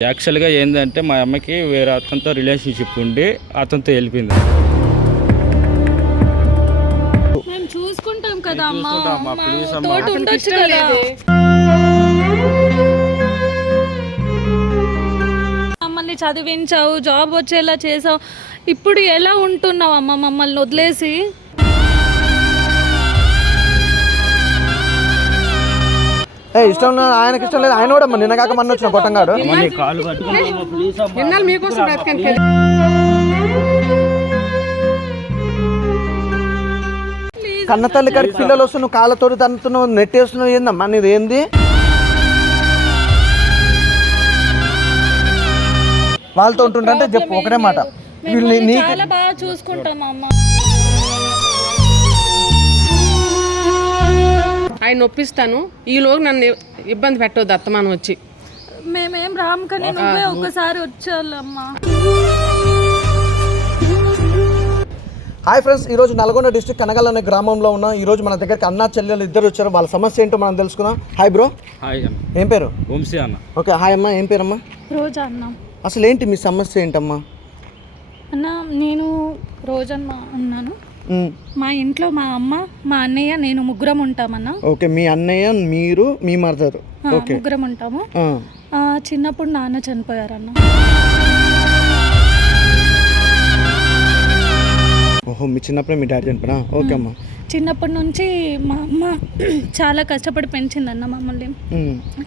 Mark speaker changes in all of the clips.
Speaker 1: యాక్చువల్గా ఏంటంటే మా అమ్మకి వేరే అతనితో రిలేషన్షిప్ ఉండి అతనితో వెళ్ళిపోయింది.
Speaker 2: మేము చూసుకుంటాం కదా అమ్మా.
Speaker 1: చూసుకుంటాం అమ్మా,
Speaker 2: మా
Speaker 1: please అమ్మా.
Speaker 2: తోటి ఉండొచ్చు కదా. మమ్మల్ని చదివించావు జాబ్ వచ్చేలా చేసావు. ఇప్పుడు ఎలా ఉంటున్నావు అమ్మ మమ్మల్ని వదిలేసి?
Speaker 3: ఏ ఇష్టం ఉన్న ఆయనకి ఇష్టం లేదు. ఆయన కూడా నిన్న కాక మొన్న వచ్చిన కొట్టంగాడు.
Speaker 4: మీకోసం
Speaker 3: కన్న తల్లి కాడికి పిల్లలు వస్తు నువ్వు కాళ్ళతోటి తన్నుతున్నావు నెట్టేస్తున్నావు ఏందమ్మా? నీది ఏంది? వాళ్ళతో ఉంటుంటే చెప్పు ఒకటే మాట.
Speaker 2: మేము
Speaker 3: వీళ్ళు
Speaker 2: మిమ్మల్ని
Speaker 3: నీకు
Speaker 2: చాలా బాగా చూసుకుంటాం అమ్మ.
Speaker 4: ఆయన ఒప్పిస్తాను. ఈలోగా నన్ను ఇబ్బంది పెట్టవద్దు అత్తమానం వచ్చి.
Speaker 2: మేమేం రాము కానీ నువ్వే ఒక్కసారి వచ్చాలమ్మా
Speaker 3: హాయ్ ఫ్రెండ్స్ ఈ రోజు నల్గొండ డిస్ట్రిక్ట్ కనగల్ అనే గ్రామంలో ఉన్నాం ఈ రోజు మన దగ్గరికి అన్నా చెల్లెలు ఇద్దరు వచ్చారు. వాళ్ళ సమస్య ఏంటో మనం తెలుసుకుందాం. హాయ్ బ్రో
Speaker 1: హాయ్ అన్న.
Speaker 3: ఏం పేరు?
Speaker 1: వంశీ అన్న.
Speaker 3: ఓకే హాయ్ అమ్మా. ఏం పేరమ్మా?
Speaker 2: రోజా అన్న.
Speaker 3: అసలు ఏంటి మీ సమస్య ఏంటమ్మా?
Speaker 2: అన్న నేను రోజమ్మ అన్నాను. మా ఇంట్లో మా అమ్మ మా అన్నయ్య నేను ముగ్గురం ఉంటామన్న.
Speaker 3: ఓకే మీ అన్నయ్య మీరు మీ మదర్. ఓకే.
Speaker 2: ముగ్గురం ఉంటాము. చిన్నప్పుడు నాన్న చనిపోయారన్న.
Speaker 3: ఓహో మీ చిన్నప్పుడే మీ డాడీ చనిపోయినా ఓకే అమ్మా.
Speaker 2: చిన్నప్పటి నుంచి మా అమ్మ చాలా కష్టపడి పెంచిందన్న మమ్మల్ని.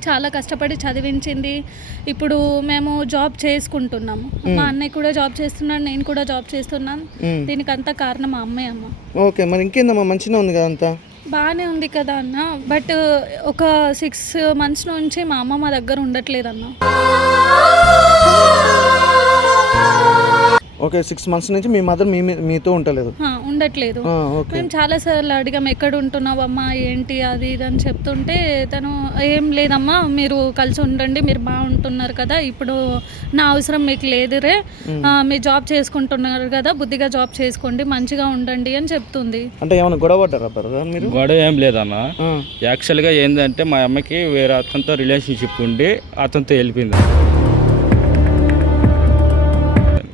Speaker 2: చాలా కష్టపడి చదివించింది. ఇప్పుడు మేము జాబ్ చేసుకుంటున్నాము. మా అన్నయ్య కూడా జాబ్ చేస్తున్నాడు నేను కూడా జాబ్ చేస్తున్నాను. దీనికి అంతా కారణం మా అమ్మాయి అమ్మ.
Speaker 3: ఓకే మరి ఇంకేందమ్మా? మంచిగా ఉంది కదా అంతా?
Speaker 2: బాగానే ఉంది కదా అన్న. బట్ ఒక సిక్స్ మంత్స్ నుంచి మా అమ్మ మా దగ్గర ఉండట్లేదన్న.
Speaker 3: ఓకే సిక్స్ మంత్స్ నుంచి మీ మదర్ మీ మీతో ఉంటలేదు
Speaker 2: ఆ, ఉండట్లేదు.
Speaker 3: ఆ, ఓకే.
Speaker 2: మేము చాలా సార్లు అడిగాం ఎక్కడ ఉంటున్నావమ్మా ఏంటి అది ఇది? అని చెప్తుంటే తను ఏం లేదమ్మా మీరు కలిసి ఉండండి మీరు బాగుంటున్నారు కదా ఇప్పుడు నా అవసరం మీకు లేదురే మీరు జాబ్ చేసుకుంటున్నారు కదా బుద్ధిగా జాబ్ చేసుకోండి మంచిగా ఉండండి అని చెప్తుంది.
Speaker 3: అంటే ఏమైనా గొడవ పడ్డారా మీరు?
Speaker 1: గొడవ ఏం లేదన్న. యాక్చువల్గా ఏంటంటే మా అమ్మకి వేరే అతనితో రిలేషన్షిప్ ఉండి అతనితో వెళ్ళిపోయింది.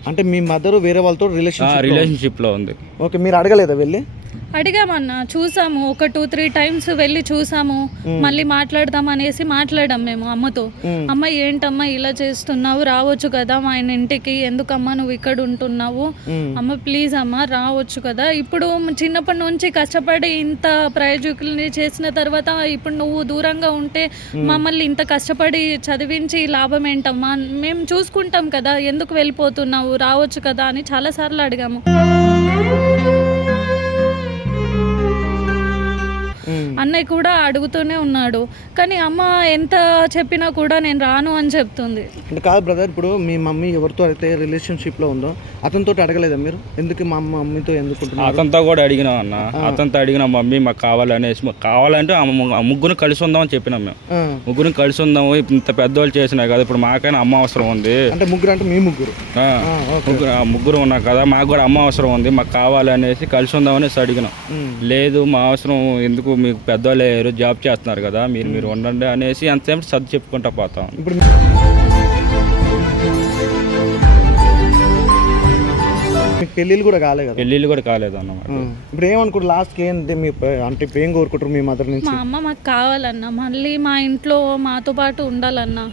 Speaker 3: అంటే మీ మదర్ వేరే వాళ్ళతో రిలేషన్
Speaker 1: రిలేషన్షిప్లో ఉంది.
Speaker 3: ఓకే మీరు అడగలేదా వెళ్ళి?
Speaker 2: అడిగామన్నా చూసాము ఒక టూ త్రీ టైమ్స్ వెళ్ళి చూసాము మళ్ళీ మాట్లాడదాం అనేసి మాట్లాడాం మేము అమ్మతో. అమ్మ ఏంటమ్మా ఇలా చేస్తున్నావు? రావచ్చు కదా మా ఆయన ఇంటికి? ఎందుకమ్మా నువ్వు ఇక్కడ ఉంటున్నావు? అమ్మ ప్లీజ్ అమ్మ రావచ్చు కదా. ఇప్పుడు చిన్నప్పటి నుంచి కష్టపడి ఇంత ప్రయోజకుల్ని చేసిన తర్వాత ఇప్పుడు నువ్వు దూరంగా ఉంటే మమ్మల్ని ఇంత కష్టపడి చదివించి లాభం ఏంటమ్మా? మేము చూసుకుంటాం కదా ఎందుకు వెళ్ళిపోతున్నావు? రావచ్చు కదా అని చాలాసార్లు అడిగాము. అన్నయ్య కూడా అడుగుతూనే ఉన్నాడు. కానీ అమ్మ ఎంత చెప్పినా కూడా నేను రాను అని చెప్తుంది.
Speaker 3: అంటే కాదు బ్రదర్ ఇప్పుడు మీ మమ్మీ ఎవరితో అయితే రిలేషన్షిప్లో ఉందో అతనితో అడగలేదా మీరు? ఎందుకు మా మమ్మీతో ఎందుకు
Speaker 1: అతనితో కూడా అడిగినాం అన్న. అతనితో అడిగిన మమ్మీ మాకు కావాలనేసి మాకు కావాలంటే ముగ్గురు కలిసి ఉందామని చెప్పినాం మేము. ముగ్గురు కలిసి ఉందాము ఇంత పెద్దవాళ్ళు చేసినా కదా ఇప్పుడు మాకైనా అమ్మ అవసరం ఉంది.
Speaker 3: అంటే ముగ్గురు అంటే మీ ముగ్గురు?
Speaker 1: ఆ,
Speaker 3: ఆ, ఓకే.
Speaker 1: ముగ్గురు ముగ్గురు ఉన్నాం కదా మాకు కూడా అమ్మ అవసరం ఉంది మాకు కావాలనేసి కలిసి ఉందామనేసి అడిగినాం. లేదు మా అవసరం ఎందుకు మీకు పెద్దవాళ్ళు అయ్యారు జాబ్ చేస్తున్నారు కదా మీరు మీరు ఉండండి అనేసి అంతసేపు సర్ది చెప్పుకుంటా పోతాం.
Speaker 3: ఇప్పుడు మీకు పెళ్ళిళ్ళు కూడా కాలే కదా?
Speaker 1: పెళ్ళిళ్ళు కూడా కాలేదు అన్నమాట
Speaker 3: ఇప్పుడు ఏమనుకుంటారు? లాస్ట్కి ఏంటి మీ ప- అంటే ఇప్పుడు ఏం కోరుకుంటారు మీ మదర్ నుంచి?
Speaker 2: మా అమ్మ మాకు కావాలన్నా మళ్ళీ మా ఇంట్లో మాతో పాటు ఉండాలన్నా.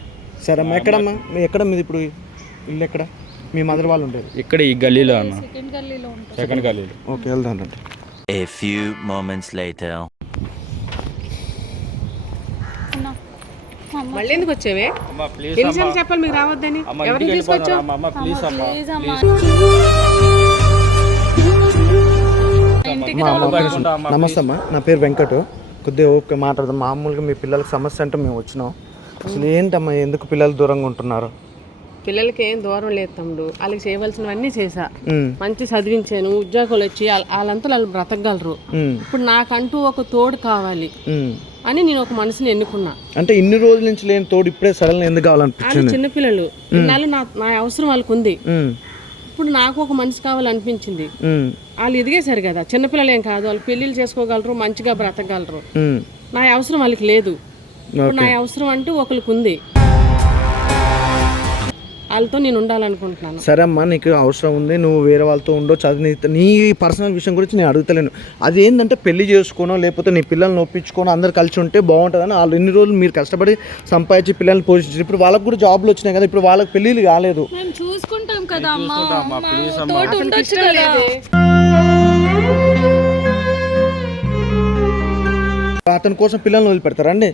Speaker 3: సరే అమ్మా ఎక్కడమ్మా? మీ ఎక్కడ మీది ఇప్పుడు? ఇల్లు ఎక్కడ? మీ మదర్ వాళ్ళు ఉండేది?
Speaker 1: ఇక్కడ ఈ గల్లీలో అన్న.
Speaker 2: సెకండ్ గల్లీలో
Speaker 1: సెకండ్ గల్లీలో.
Speaker 3: ఓకే వెళ్దాం రండి.
Speaker 5: A few moments later.
Speaker 2: అన్నా, మా అమ్మ
Speaker 4: మళ్ళీ ఎందుకు వచ్చేవే?
Speaker 1: ప్లీజ్
Speaker 4: ఎన్నిసార్లు చెప్పాలి మీకు రావద్దని? ఎవరిని తీసుకొచ్చావు?
Speaker 3: నమస్తే అమ్మా. నా పేరు వెంకట్. కొద్దిగా ఓకే మాట్లాడదాం. మామూలుగా మీ పిల్లలకి సమస్య అంటే మేము వచ్చినాం. అసలు ఏంటమ్మా ఎందుకు పిల్లలు దూరంగా ఉంటున్నారు?
Speaker 4: పిల్లలకి ఏం దూరం లేదు తమ్ముడు. వాళ్ళకి చేయవలసినవన్నీ చేశా. మంచి చదివించాను. ఉద్యోగాలు వచ్చి వాళ్ళ- వాళ్ళంతా వాళ్ళు బ్రతకగలరు. ఇప్పుడు నాకంటూ ఒక తోడు కావాలి. అని నేను ఒక మనిషిని ఎన్నుకున్నా.
Speaker 3: అంటే ఇన్ని రోజుల నుంచి లేని తోడు ఇప్పుడే సడన్ ఎందుకు కావాలనిపించింది?
Speaker 4: చిన్నపిల్లలు. ఇన్నాళ్ళు నా నా అవసరం వాళ్ళకు ఉంది ఇప్పుడు నాకు ఒక మనిషి కావాలనిపించింది. వాళ్ళు ఎదిగేశారు కదా చిన్నపిల్లలు ఏం కాదు వాళ్ళు పెళ్ళిళ్ళు చేసుకోగలరు మంచిగా బ్రతకగలరు. నా అవసరం వాళ్ళకి లేదు. ఇప్పుడు నా అవసరం అంటూ ఒకరికి ఉంది వాళ్ళతో నేను ఉండాలనుకుంటున్నాను.
Speaker 3: సరే అమ్మా నీకు అవసరం ఉంది నువ్వు వేరే వాళ్ళతో ఉండొచ్చు. అది నీ పర్సనల్ విషయం గురించి నేను అడుగుతలేను. అది ఏంటంటే పెళ్ళి చేసుకోనో లేకపోతే నీ పిల్లల్ని ఒప్పించుకోనో అందరు కలిసి ఉంటే బాగుంటుందని వాళ్ళు ఎన్ని రోజులు మీరు కష్టపడి సంపాదించి పిల్లల్ని పోషించారు. ఇప్పుడు వాళ్ళకి కూడా జాబ్లు వచ్చినాయి కదా ఇప్పుడు వాళ్ళకి పెళ్ళిళ్ళు కాలేదు.
Speaker 2: చూసుకుంటాం కదా
Speaker 3: అతని కోసం పిల్లల్ని వదిలిపెడతారా అండి?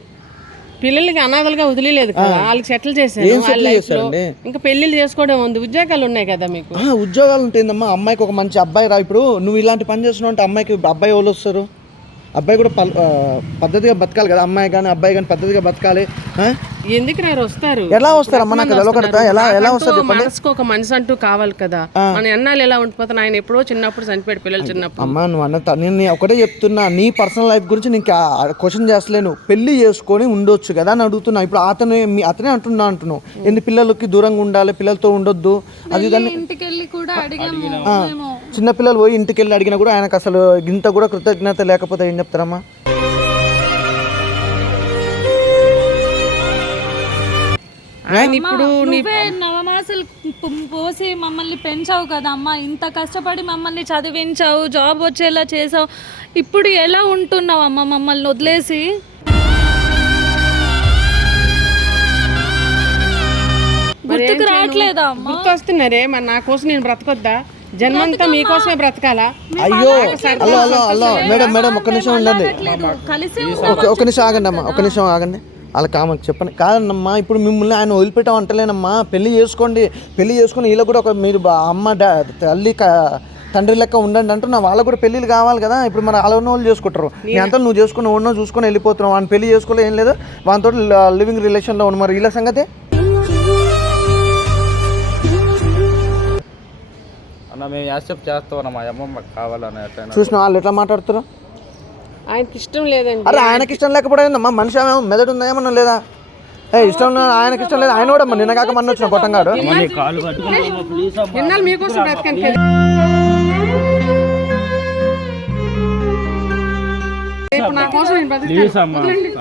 Speaker 4: పిల్లలకి అనాథలుగా వదిలేదు కదా. వాళ్ళకి సెటిల్ చేశాను వాళ్ళ
Speaker 3: లైఫ్లో?
Speaker 4: ఇంకా పెళ్ళిళ్ళు చేసుకోవడం ఉంది. ఉద్యోగాలు ఉన్నాయి కదా మీకు?
Speaker 3: ఆ, ఉద్యోగాలు ఉంటాయిందమ్మా అమ్మాయికి ఒక మంచి అబ్బాయి రా. ఇప్పుడు నువ్వు ఇలాంటి పని చేస్తున్నావు అంటే అమ్మాయికి అబ్బాయి ఎవరు వస్తారు? అబ్బాయి కూడా పల్- ఆ, పద్ధతిగా బతకాలి కదా. అమ్మాయి కానీ అబ్బాయి కానీ పద్ధతిగా బతకాలి. ఆ?
Speaker 4: ఎందుకు రారు వస్తారు?
Speaker 3: ఎలా వస్తారమ్మా నాకు
Speaker 4: ఎంతమంది
Speaker 3: తెలవకడతా? ఎలా- ఎలా వస్తారు చెప్పండి?
Speaker 4: మనసుకు ఒక మనసు అంటూ కావాలి కదా. మన ఎన్నాళ్ళు ఎలా ఉండిపోతాను ఆయన ఎప్పుడో చిన్నప్పుడు చనిపోయాడు పిల్లలు చిన్నప్పుడు.
Speaker 3: అమ్మా నువ్వు అన్న నేను నీ ఒకటే చెప్తున్నా నీ పర్సనల్ లైఫ్ గురించి నీకు క్వశ్చన్ చేస్తలేను. పెళ్ళి చేసుకొని ఉండొచ్చు కదా అని అడుగుతున్నా. ఇప్పుడు అతను మీ- అతనే అంటున్నా అంటున్నావు. ఎన్ని పిల్లలకి దూరంగా ఉండాలి పిల్లలతో ఉండొద్దు? అది
Speaker 2: ఇంటికి వెళ్ళి కూడా అడిగాము మేము.
Speaker 3: చిన్న పిల్లలు పోయి ఇంటికి వెళ్ళి అడిగినా కూడా ఆయనకు అసలు ఇంత కూడా కృతజ్ఞత లేకపోతే ఏం చెప్తారమ్మా?
Speaker 4: ఆయన ఇప్పుడు
Speaker 2: నువ్వే నవమాసాలు పోసి మమ్మల్ని పెంచావు కదా అమ్మ. ఇంత కష్టపడి మమ్మల్ని చదివించావు జాబ్ వచ్చేలా చేసావు. ఇప్పుడు ఎలా ఉంటున్నావు అమ్మ మమ్మల్ని వదిలేసి? గుర్తుకు రావట్లేదా అమ్మ?
Speaker 4: గుర్తు వస్తున్నారే మరి నా కోసం నేను బ్రతకొద్దా? జన్మంతా మీకోసమే బ్రతకాలా?
Speaker 3: అయ్యో hello hello hello madam madam ఒక్క నిమిషం ఉండండి.
Speaker 2: రావట్లేదు. కలిసి
Speaker 3: ఒక ఒక నిమిషం ఆగండి అమ్మా ఒక నిమిషం ఆగండి. వాళ్ళ కామకి చెప్పండి కాదన్నమ్మా ఇప్పుడు మిమ్మల్ని ఆయన వదిలిపెట్టాం అంటలేనమ్మా. పెళ్ళి చేసుకోండి. పెళ్ళి చేసుకుని వీళ్ళకి కూడా ఒక మీరు అమ్మ తల్లి క- తండ్రి లెక్క ఉండండి అంటున్నా. వాళ్ళకు కూడా పెళ్ళిళ్ళు కావాలి కదా. ఇప్పుడు మన అలవన్న వాళ్ళు చేసుకుంటారు. నీ అంతా నువ్వు చేసుకుని ఉన్నో చూసుకొని వెళ్ళిపోతున్నావు. వాడిని పెళ్ళి చేసుకోలే ఏం లేదు. వానితో లివింగ్ రిలేషన్లో ఉన్న మరి వీళ్ళ సంగతి?
Speaker 1: అన్న మేము యాక్సెప్ట్ చేస్తామన్న మా అమ్మ మాకు కావాలని
Speaker 3: చూసిన వాళ్ళు ఎట్లా మాట్లాడుతారు
Speaker 4: ఆయనకి ఇష్టం లేదండి.
Speaker 3: అరే ఆయనకి ఇష్టం లేకపోయిందమ్మా మనిషి ఏమో మెదడు ఉందా ఏమన్నా లేదా? ఏ ఇష్టం ఆయనకి ఇష్టం లేదు? ఆయన కూడా అమ్మ నిన్న కాక మొన్న వచ్చిన కొట్టంగాడు.
Speaker 1: కాలు పట్టుకుని ప్లీజ్ అమ్మ.
Speaker 4: ఎన్నాళ్ళు మీకోసం బ్రతకండి. రేపు నా కోసం నేను బ్రతుకుతాను
Speaker 1: ప్లీజ్ అమ్మ.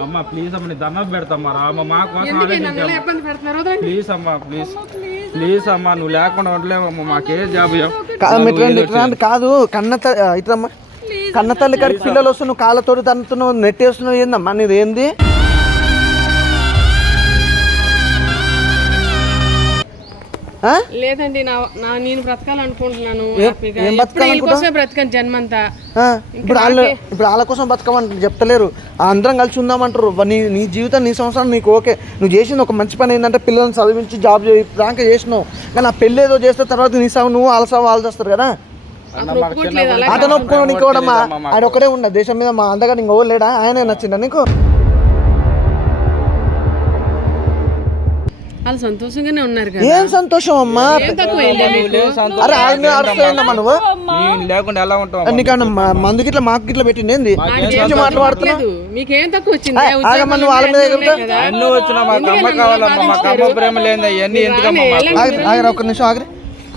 Speaker 1: అమ్మ ప్లీజ్ అమ్మ నీ దండం పెడతామ్మా రామ మా కోసం
Speaker 4: నన్ను
Speaker 1: ఆలోచించాము
Speaker 4: ఎలా ఇబ్బంది పెడుతున్నారు? వదలండి.
Speaker 1: ప్లీజ్ అమ్మా ప్లీజ్ ప్లీజ్ అమ్మా నువ్వు లేకుండా ఉండలేవమ్మా మాకే జాబ్.
Speaker 3: కాదు కాదు కన్న ఇట్లమ్మా కన్న తల్లి గారికి పిల్లలు వస్తు నువ్వు కాళ్ళతోటి తన్నుతున్నావు నెట్టేస్తున్నావు ఏందమ్మా నీది ఏంది?
Speaker 4: లేదండి నా నేను బ్రతకాలనుకుంటున్నాను? వీళ్ళకోసమే బ్రతకను జన్మంతా.
Speaker 3: ఇప్పుడు వాళ్ళు ఇప్పుడు వాళ్ళ కోసం బతకమని చెప్తలేరు. అందరం కలిసి ఉందామంటారు. నీ నీ జీవితం నీ సంవత్సరం నీకు ఓకే. నువ్వు చేసింది ఒక మంచి పని ఏంటంటే పిల్లల్ని చదివించి జాబ్ దాకా చేసినావు. కానీ ఆ పెళ్ళి ఏదో చేస్తే తర్వాత నీ సాగు నువ్వు వాళ్ళ సాగు వాళ్ళు చేస్తారు కదా. అతను ఒప్పుకోవడం నీకు కూడా ఆయన ఒక్కడే ఉండ. దేశం మీద మా అందగా నీకు ఎవరు లేడా? ఆయనే నచ్చిందా నీకు?
Speaker 4: వాళ్ళు సంతోషంగానే ఉన్నారు కదా.
Speaker 3: ఏం సంతోషం అమ్మా? అరే ఆయన అరుస్తాయిందమ్మా నువ్వు?
Speaker 1: నేను లేకుండా ఎలా ఉంటావు
Speaker 3: నీకన్నా మందుకి ఇట్లా మాకు ఇట్లా పెట్టింది ఏంది? మంచి మాట్లాడుతున్నావు?
Speaker 4: మీకేం తక్కువ వచ్చింది?
Speaker 3: వాళ్ళ మీద
Speaker 4: ఉద్యోగాలు
Speaker 3: ఎగురుతావు?
Speaker 4: ఉన్నాయి కదా.
Speaker 1: ఎన్నో వచ్చినా మాకు అమ్మ కావాలమ్మా మాకు అమ్మ ప్రేమ లేదు ఎందుకమ్మా
Speaker 3: ఆగరు ఒక్క నిమిషం ఆగరు.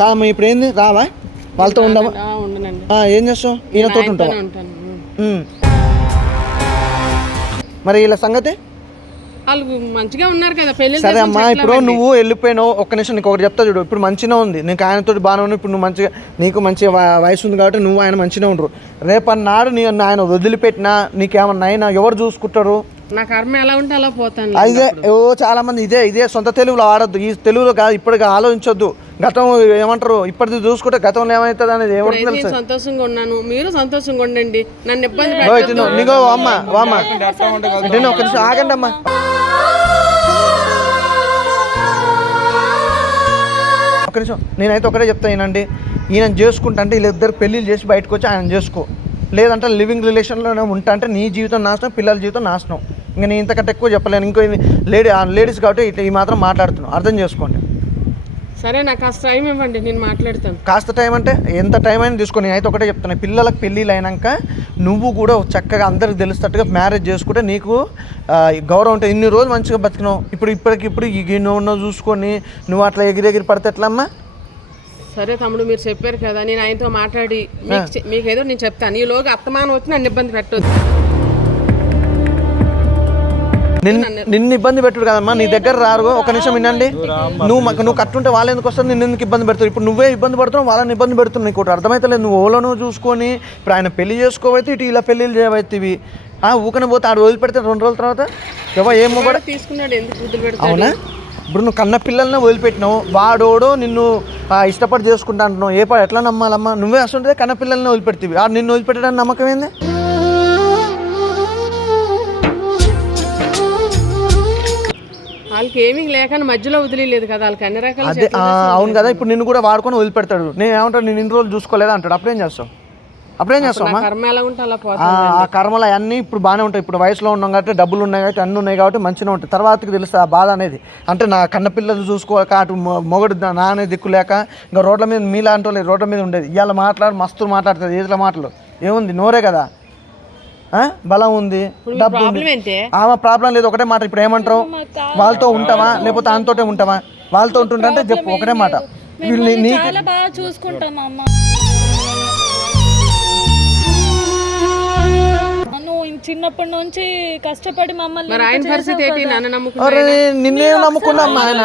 Speaker 3: కాదమ్మా ఇప్పుడు ఏంది? రావా? వాళ్ళతో
Speaker 4: ఆ,
Speaker 3: ఏం చేస్తావు? ఈయనతో ఉంటావా. మరి వీళ్ళ సంగతి?
Speaker 4: వాళ్ళు మంచిగా ఉన్నారు కదా పెళ్ళి
Speaker 3: సరే అమ్మా ఇప్పుడు నువ్వు వెళ్ళిపోయినావు. ఒక్క నిమిషం నీకు ఒకటి చెప్తా చూడు. ఇప్పుడు మంచిగా ఉంది. నీకు ఆయనతో బాగానే ఉంది. ఇప్పుడు నువ్వు మంచిగా నీకు మంచి వయసు ఉంది కాబట్టి నువ్వు ఆయన మంచిగా ఉండరు. రేపన్నాడు నీ ఆయన వదిలిపెట్టినా నీకేమన్నా అయినా ఎవరు చూసుకుంటారు?
Speaker 4: నా కర్మ ఎలా ఉంటే అలా పోతాను
Speaker 3: ఇదే ఓ చాలా మంది ఇదే ఇదే సొంత తెలుగులో ఆడొద్దు. ఈ తెలుగులో కాదు ఇప్పటికి ఆలోచించొద్దు. గతం ఏమంటారు? ఇప్పటిది చూసుకుంటే గతంలో ఏమవుతుంది అనేది
Speaker 4: నేను సంతోషంగా ఉన్నాను. మీరు సంతోషంగా ఉండండి. నన్ను ఇబ్బంది
Speaker 3: నీకో అమ్మ వామ్మ? ఇటు ఒక నిమిషం ఆగండి అమ్మా. ఒక నిమిషం. నేనైతే ఒకటే చెప్తా ఈయనండి. ఈయన చేసుకుంటా అంటే వీళ్ళిద్దరు పెళ్ళిళ్ళు చేసి బయటకు వచ్చి ఆయన చేసుకో. లేదంటే లివింగ్ రిలేషన్లోనే ఉంటా అంటే నీ జీవితం నాశనం పిల్లల జీవితం నాశనం. ఇంకా నేను ఇంతకంటే ఎక్కువ చెప్పలేను. ఇంకో లేడీ లేడీస్ కాబట్టి ఇట్లా ఈ మాత్రం మాట్లాడుతున్నాను అర్థం చేసుకోండి.
Speaker 4: సరే నాకు కాస్త టైం ఇవ్వండి నేను మాట్లాడతాను.
Speaker 3: కాస్త టైం అంటే ఎంత టైం అయినా తీసుకొని అయితే ఒకటే చెప్తాను పిల్లలకు పెళ్ళిళ్ళు అయినాక నువ్వు కూడా చక్కగా అందరికి తెలుస్తట్టుగా మ్యారేజ్ చేసుకుంటే నీకు గౌరవం ఉంటుంది ఇన్ని రోజులు మంచిగా బతికినావు. ఇప్పుడు ఇప్పటికి ఇప్పుడు ఈ నువ్వు చూసుకొని నువ్వు అట్లా ఎగిరి ఎగిరి పడితే ఎట్లమ్మా?
Speaker 4: సరే తమ్ముడు మీరు చెప్పారు కదా నేను ఆయనతో మాట్లాడి మీకు ఏదో నేను చెప్తాను. ఈలోగా అత్తమానం వచ్చి నన్ను ఇబ్బంది పెట్టొద్దు.
Speaker 3: నిన్ను నిన్ను ఇబ్బంది పెట్టుడు కదమ్మా నీ దగ్గర రారు. ఒక నిమిషం వినండి. నువ్వు మాకు నువ్వు కట్టుంటే వాళ్ళు ఎందుకు వస్తారు నిన్ను ఎందుకు ఇబ్బంది పెడతారు ఇప్పుడు నువ్వే ఇబ్బంది పడుతున్నావు వాళ్ళని ఇబ్బంది పెడుతున్నావు. నీకు ఒకటి అర్థమైతలేదు. నువ్వు ఓలను చూసుకొని ఇప్పుడు ఆయన పెళ్ళి చేసుకోవైతే ఇటు ఇలా పెళ్ళిళ్ళు చేయవైతివి. ఆ ఊకనే పోతే ఆడు వదిలిపెడితే రెండు రోజుల తర్వాత ఎవరు ఏం మొగడ?
Speaker 4: తీసుకున్నాడు? ఎందుకు బుద్ధులు పెడతాడు
Speaker 3: అవునా? ఇప్పుడు నువ్వు కన్న పిల్లల్ని వదిలిపెట్టినావు వాడోడు నిన్ను ఇష్టపడి చేసుకుంటా అంటున్నావు. ఏ పా ఎట్లా నమ్మాలమ్మా? నువ్వే అసలు కన్న పిల్లల్ని వదిలిపెడతావి. ఆ నిన్ను వదిలిపెట్టడానికి నమ్మకం ఏంది?
Speaker 4: వాళ్ళకి ఏమీ లేక మధ్యలో వదిలేదు కదా వాళ్ళకి అన్ని రకాల
Speaker 3: అదే అవును కదా ఇప్పుడు నిన్ను కూడా వాడుకొని వదిలిపెడతాడు. నేను ఏమంటాడు నేను ఇన్ని రోజులు చూసుకోలేదా అంటాడు. అప్పుడేం చేస్తావు? అప్పుడేం చేస్తావు
Speaker 4: నా కర్మ ఎలా ఉంటే అలా
Speaker 3: ఆ కర్మలు అన్నీ ఇప్పుడు బాగానే ఉంటాయి. ఇప్పుడు వయసులో ఉన్నాం కాబట్టి డబ్బులు ఉన్నాయి కాబట్టి అన్నీ ఉన్నాయి కాబట్టి మంచిగా ఉంటాయి. తర్వాతకి తెలుస్తుంది ఆ బాధ అనేది? అంటే నా కన్న పిల్లలు చూసుకోక అటు మొగడు నానే దిక్కు లేక ఇంకా రోడ్ల మీద మీలాంటి వాళ్ళు రోడ్ల మీద ఉండేది. ఇవాళ మాట్లాడు మస్తు మాట్లాడుతుంది ఏదిలో మాటలు. ఏముంది? నోరే కదా? బలం ఉంది డబ్బు ఉంది. ఆమె ప్రాబ్లం లేదు. ఒకటే మాట ఇప్పుడు ఏమంటారు? వాళ్ళతో ఉంటావా? లేకపోతే ఆయనతోటే ఉంటావా? వాళ్ళతో ఉంటుంటే చెప్పు ఒకటే మాట. వీళ్ళు నీకు
Speaker 2: చిన్నప్పటి నుంచి కష్టపడి మమ్మల్ని
Speaker 3: అరే నిన్నేం నమ్ముకున్నామ్మా ఆయన.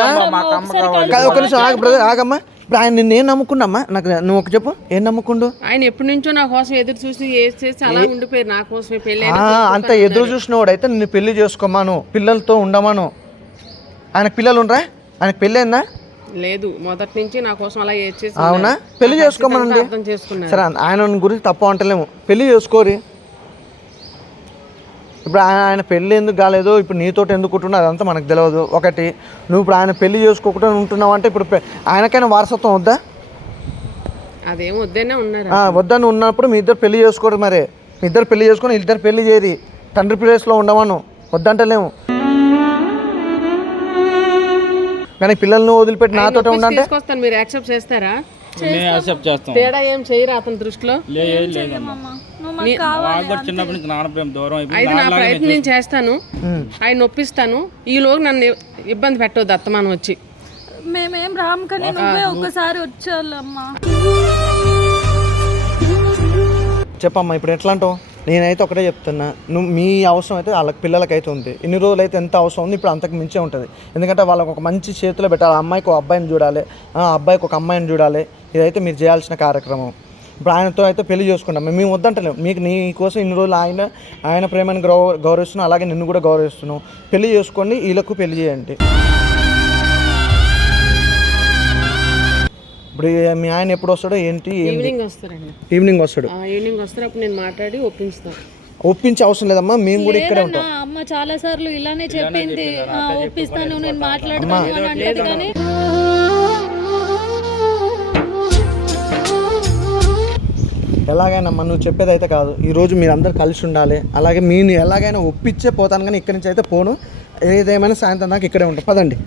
Speaker 3: కాదు, ఒక నిమిషం ఆగ బ్రదర్ ఆగమ్మా. ఇప్పుడు ఆయన నిన్నేం నమ్ముకున్నామ్మా నాకు నువ్వు ఒక చెప్పు ఏం నమ్ముకుండు?
Speaker 4: ఆయన ఎప్పటి నుంచో నా కోసం ఎదురు చూసి ఏది చేసి అలా ఉండిపోయారు నా కోసమే పెళ్ళి
Speaker 3: ఆ, అంత ఎదురు చూసినవాడు అయితే నిన్ను పెళ్ళి చేసుకోమాను పిల్లలతో ఉండమాను. ఆయనకు పిల్లలు ఉండరా? ఆయనకు పెళ్ళి అయిందా
Speaker 4: లేదు మొదటి నుంచి నా కోసం అలా ఏది చేసి
Speaker 3: అవునా? పెళ్ళి చేసుకోమనండి.
Speaker 4: అర్థం
Speaker 3: సరే ఆయన గురించి తప్పు అంటలేము. పెళ్ళి చేసుకోరి. ఇప్పుడు ఆయన ఆయన పెళ్ళి ఎందుకు కాలేదు? ఇప్పుడు నీతోటి ఎందుకు ఉంటున్నా అదంతా మనకు తెలియదు ఒకటి నువ్వు ఇప్పుడు ఆయన పెళ్ళి చేసుకోకుండా ఉంటున్నావు అంటే ఇప్పుడు ఆయనకైనా వారసత్వం వద్దా?
Speaker 4: అదేం వద్దనే ఉన్నారు
Speaker 3: వద్దని ఉన్నప్పుడు మీ ఇద్దరు పెళ్ళి చేసుకోరు మరి. మీ ఇద్దరు పెళ్ళి చేసుకొని ఇద్దరు పెళ్ళి చేయరి తండ్రి ప్లేస్లో ఉండమను. వద్దంటలేము. కానీ పిల్లల్ని వదిలిపెట్టి నాతోటే ఉండంటే?
Speaker 4: మీరు యాక్సెప్ట్ చేస్తారా? తేడా ఏం చేయరు అతని దృష్టిలో? నా ప్రయత్నం నేను చేస్తాను. ఆయన ఒప్పిస్తాను. ఈలోగా నన్ను ఇబ్బంది పెట్టవద్దు అత్తమానం వచ్చి.
Speaker 2: మేమేం రాము కానీ నువ్వే ఒక్కసారి
Speaker 3: చెప్పమ్మా ఇప్పుడు ఎట్లా అంటావు? నేనైతే ఒకటే చెప్తున్నా. నువ్వు మీ అవసరం అయితే వాళ్ళకి పిల్లలకైతే ఉంది. ఇన్ని రోజులు అయితే ఎంత అవసరం ఉంది ఇప్పుడు అంతకు మించే ఉంటుంది. ఎందుకంటే వాళ్ళకి ఒక మంచి చేతిలో పెట్టాలి. ఆ అమ్మాయికి ఒక అబ్బాయిని చూడాలి. ఆ అబ్బాయికి ఒక అమ్మాయిని చూడాలి. ఇదైతే మీరు చేయాల్సిన కార్యక్రమం. ఇప్పుడు ఆయనతో అయితే పెళ్ళి చేసుకుంటాం మేము వద్దంటలేము మీకు నీ కోసం ఇన్ని రోజులు ఆయన ఆయన ప్రేమను గౌరవ గౌరవిస్తున్నాం. అలాగే నిన్ను కూడా గౌరవిస్తున్నాం. పెళ్ళి చేసుకోండి. వీళ్ళకు పెళ్ళి చేయండి. ఇప్పుడు మీ ఆయన ఎప్పుడు వస్తాడో ఏంటి
Speaker 4: ఈవినింగ్ వస్తారండి.
Speaker 3: ఈవినింగ్ వస్తాడు.
Speaker 4: ఆ ఈవినింగ్ వస్తారు అప్పుడు నేను మాట్లాడి ఒప్పించుతాను
Speaker 3: ఒప్పించే అవసరం లేదమ్మా. మేము కూడా ఇక్కడే ఉంటాం.
Speaker 2: అమ్మ చాలా సార్లు ఇలానే చెప్పింది. ఒప్పిస్తాను నేను మాట్లాడతాను. అని అంటది కానీ
Speaker 3: ఎలాగైనా అమ్మా నువ్వు చెప్పేది అయితే కాదు ఈరోజు మీరు కలిసి ఉండాలి. అలాగే నేను ఎలాగైనా ఒప్పించే పోతాను కానీ ఇక్కడి నుంచి అయితే పోను. ఏదేమైనా సాయంత్రం దాకా ఇక్కడే ఉంటాం. పదండి.